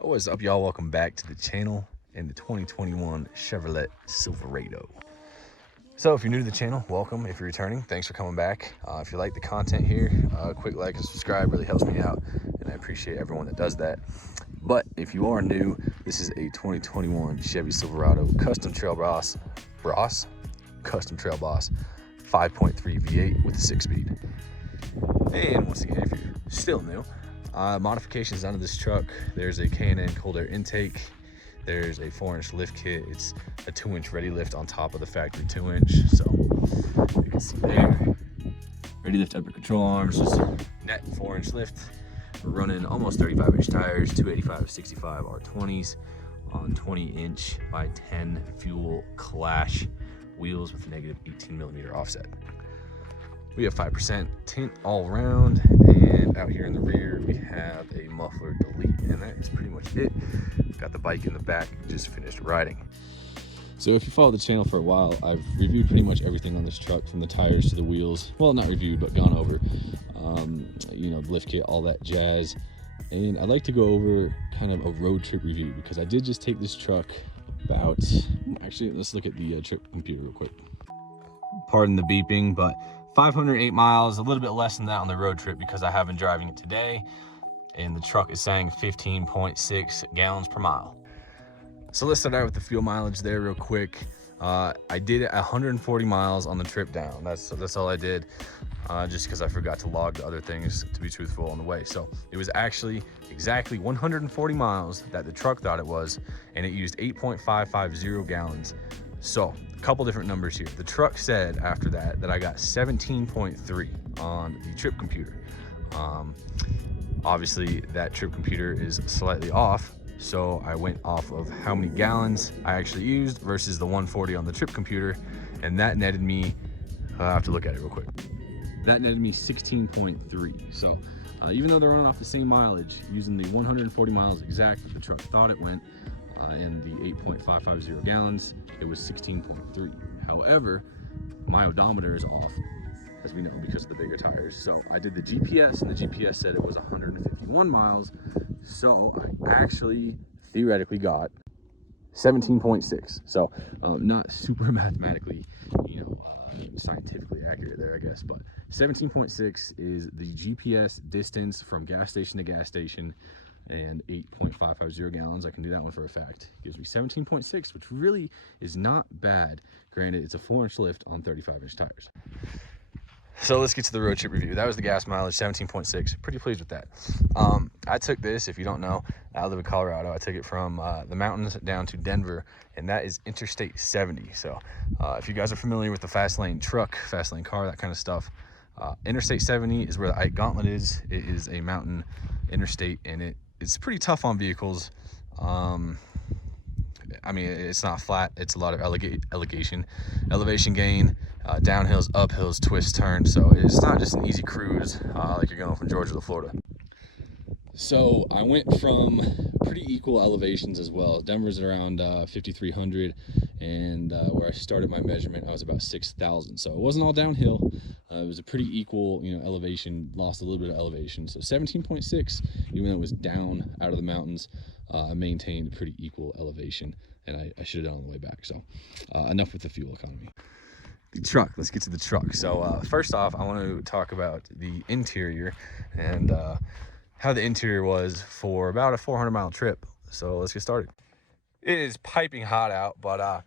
What's up, y'all? Welcome back to the channel in the 2021 Chevrolet Silverado. So if you're new to the channel, welcome. If you're returning, thanks for coming back. If you like the content here, quick like and subscribe really helps me out, and I appreciate everyone that does that. But if you are new, this is a 2021 Chevy Silverado Custom Trail Boss, Custom Trail Boss 5.3 V8 with a 6-speed. And once again, if you're still new, modifications onto this truck. There's a K&N cold air intake. There's a 4-inch lift kit. It's a 2-inch ready lift on top of the factory 2-inch. So you can see there, ready lift upper control arms, just net 4-inch lift. We're running almost 35-inch tires, 285/65 R20s on 20-inch by 10 fuel clash wheels with a negative 18mm offset. We have 5% tint all around, and out here in the rear we have a muffler delete, and that is pretty much it. Got the bike in the back, just finished riding. So if you follow the channel for a while, I've reviewed pretty much everything on this truck, from the tires to the wheels. Well, not reviewed, but gone over, you know, the lift kit, all that jazz. And I'd like to go over kind of a road trip review, because I did just take this truck about, actually, let's look at the trip computer real quick. Pardon the beeping, but 508 miles, a little bit less than that on the road trip because I have been driving it today, and the truck is saying 15.6 gallons per mile. So let's start out with the fuel mileage there real quick. I did 140 miles on the trip down. That's all I did, just because I forgot to log the other things, to be truthful, on the way. So it was actually exactly 140 miles that the truck thought it was, and it used 8.550 gallons. So a couple different numbers here. The truck said after that I got 17.3 on the trip computer. Obviously that trip computer is slightly off, so I went off of how many gallons I actually used versus the 140 on the trip computer, and that netted me, I have to look at it real quick, that netted me 16.3. So even though they're running off the same mileage, using the 140 miles exact that the truck thought it went, and the 8.550 gallons, it was 16.3. However, my odometer is off, as we know, because of the bigger tires. So I did the GPS, and the GPS said it was 151 miles. So I actually theoretically got 17.6. So not super mathematically, you know, scientifically accurate there, I guess, but 17.6 is the GPS distance from gas station to gas station, and 8.550 gallons. I can do that one for a fact. Gives me 17.6, which really is not bad. Granted, it's a 4-inch lift on 35-inch tires. So let's get to the road trip review. That was the gas mileage, 17.6. Pretty pleased with that. I took this, if you don't know, I live in Colorado. I took it from the mountains down to Denver, and that is Interstate 70. So if you guys are familiar with the fast lane truck, fast lane car, that kind of stuff, Interstate 70 is where the Ike Gauntlet is. It is a mountain interstate, and it's pretty tough on vehicles. I mean, it's not flat. It's a lot of elevation gain, downhills, uphills, twists, turns. So it's not just an easy cruise like you're going from Georgia to Florida. So I went from pretty equal elevations as well. Denver's at around 5,300, and where I started my measurement, I was about 6,000. So it wasn't all downhill. It was a pretty equal, you know, elevation. Lost a little bit of elevation. So 17.6, even though it was down out of the mountains, I maintained pretty equal elevation, and I should have done on the way back. So enough with the fuel economy. The truck, let's get to the truck. So first off, I want to talk about the interior and how the interior was for about a 400-mile trip. So let's get started. It is piping hot out, but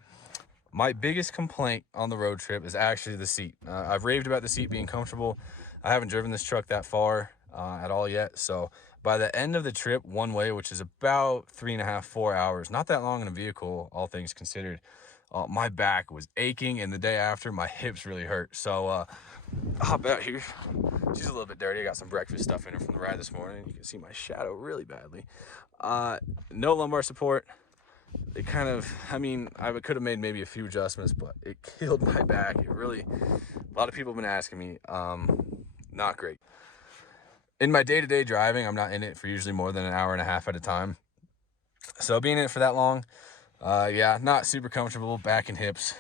my biggest complaint on the road trip is actually the seat. I've raved about the seat being comfortable. I haven't driven this truck that far at all yet. So by the end of the trip, one way, which is about 3.5 to 4 hours, not that long in a vehicle, all things considered, my back was aching, and the day after, my hips really hurt. So I'll hop out here. She's a little bit dirty. I got some breakfast stuff in her from the ride this morning. You can see my shadow really badly. No lumbar support. It kind of, I mean, I could have made maybe a few adjustments, but it killed my back. It really, a lot of people have been asking me, not great. In my day-to-day driving, I'm not in it for usually more than an hour and a half at a time. So being in it for that long, yeah, not super comfortable. Back and hips.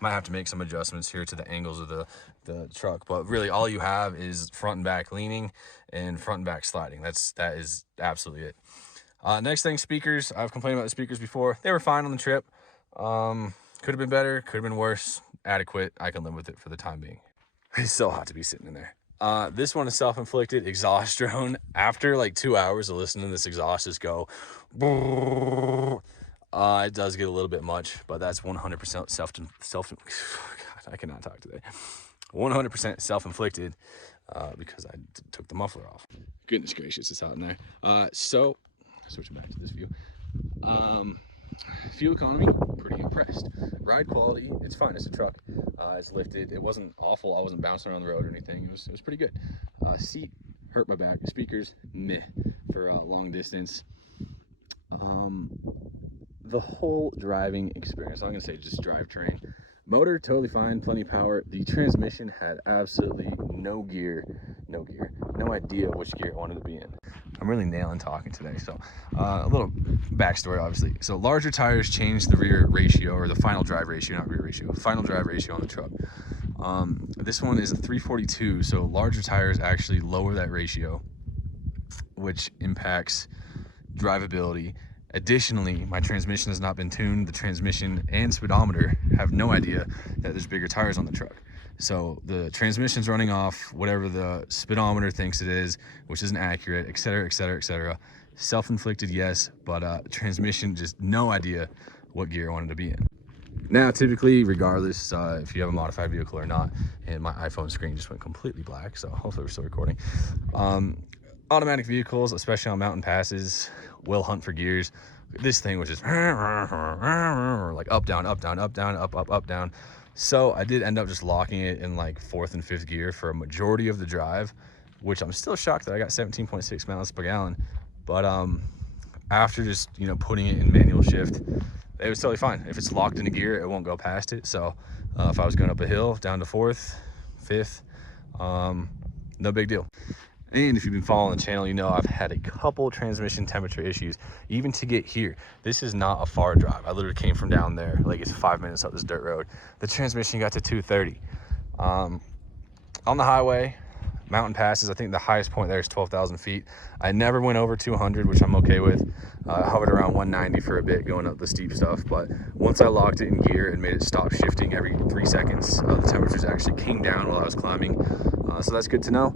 Might have to make some adjustments here to the angles of the truck, but really all you have is front and back leaning and front and back sliding. That is absolutely it. Next thing, speakers. I've complained about the speakers before. They were fine on the trip. Could have been better, could have been worse. Adequate. I can live with it for the time being. It's so hot to be sitting in there. This one is self-inflicted exhaust drone. After like 2 hours of listening to this exhaust just go, it does get a little bit much, but that's 100% self. God, I cannot talk today. 100% self-inflicted because I took the muffler off. Goodness gracious, it's hot in there. So switching back to this view. Fuel economy, pretty impressed. Ride quality, it's fine. It's a truck. It's lifted. It wasn't awful. I wasn't bouncing around the road or anything. It was pretty good. Seat hurt my back. Speakers, meh for long distance. The whole driving experience, I'm gonna say just drivetrain. Motor totally fine, plenty of power. The transmission had absolutely no gear, no idea which gear it wanted to be in. I'm really nailing talking today. So a little backstory, obviously. So larger tires changed the rear ratio, or the final drive ratio, not rear ratio, final drive ratio on the truck. This one is a 342, so larger tires actually lower that ratio, which impacts drivability. Additionally, my transmission has not been tuned. The transmission and speedometer have no idea that there's bigger tires on the truck. So the transmission's running off whatever the speedometer thinks it is, which isn't accurate, etc., etc., etc. Self-inflicted, yes, but transmission, just no idea what gear I wanted to be in. Now, typically, regardless if you have a modified vehicle or not, and my iPhone screen just went completely black, so hopefully we're still recording. Automatic vehicles, especially on mountain passes, will hunt for gears. This thing was just like up, down, up, down, up, down, up, up, up, down. So I did end up just locking it in like 4th and 5th gear for a majority of the drive, which I'm still shocked that I got 17.6 miles per gallon. But after just, you know, putting it in manual shift, it was totally fine. If it's locked into gear, it won't go past it. So if I was going up a hill down to 4th, 5th, no big deal. And if you've been following the channel, you know I've had a couple transmission temperature issues even to get here. This is not a far drive. I literally came from down there, like it's 5 minutes up this dirt road. The transmission got to 230. On the highway, mountain passes, I think the highest point there is 12,000 feet. I never went over 200, which I'm okay with. I hovered around 190 for a bit going up the steep stuff, but once I locked it in gear and made it stop shifting every 3 seconds, the temperatures actually came down while I was climbing. So that's good to know.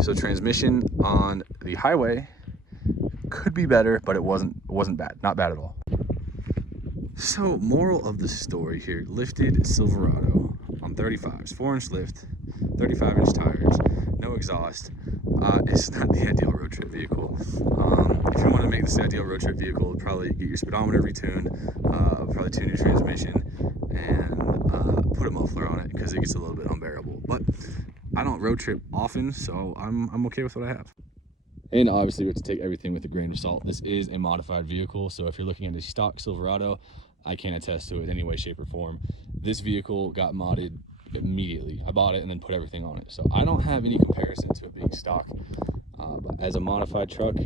So transmission on the highway could be better, but it wasn't bad, not bad at all. So moral of the story here, lifted Silverado on 35s, 4-inch lift, 35-inch tires, no exhaust. It's not the ideal road trip vehicle. If you want to make this the ideal road trip vehicle, probably get your speedometer retuned, probably tune your transmission, and put a muffler on it because it gets a little bit unbearable. But I don't road trip often, so I'm okay with what I have. And obviously we have to take everything with a grain of salt. This is a modified vehicle, so if you're looking at a stock Silverado, I can't attest to it in any way, shape, or form. This vehicle got modded immediately. I bought it and then put everything on it. So I don't have any comparison to it being stock. But as a modified truck,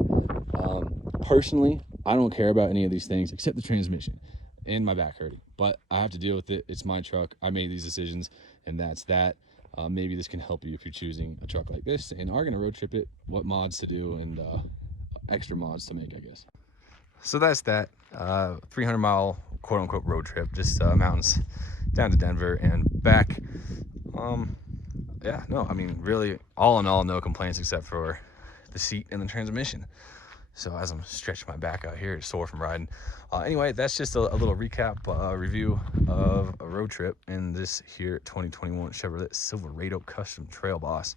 personally, I don't care about any of these things except the transmission and my back hurting. But I have to deal with it. It's my truck. I made these decisions, and that's that. Maybe this can help you if you're choosing a truck like this and are going to road trip it, what mods to do and extra mods to make, I guess. So that's that 300-mile quote-unquote road trip, just mountains down to Denver and back. Yeah, no, I mean, really, all in all, no complaints except for the seat and the transmission. So as I'm stretching my back out here, it's sore from riding. Anyway, that's just a little recap review of a road trip in this here 2021 Chevrolet Silverado Custom Trail Boss.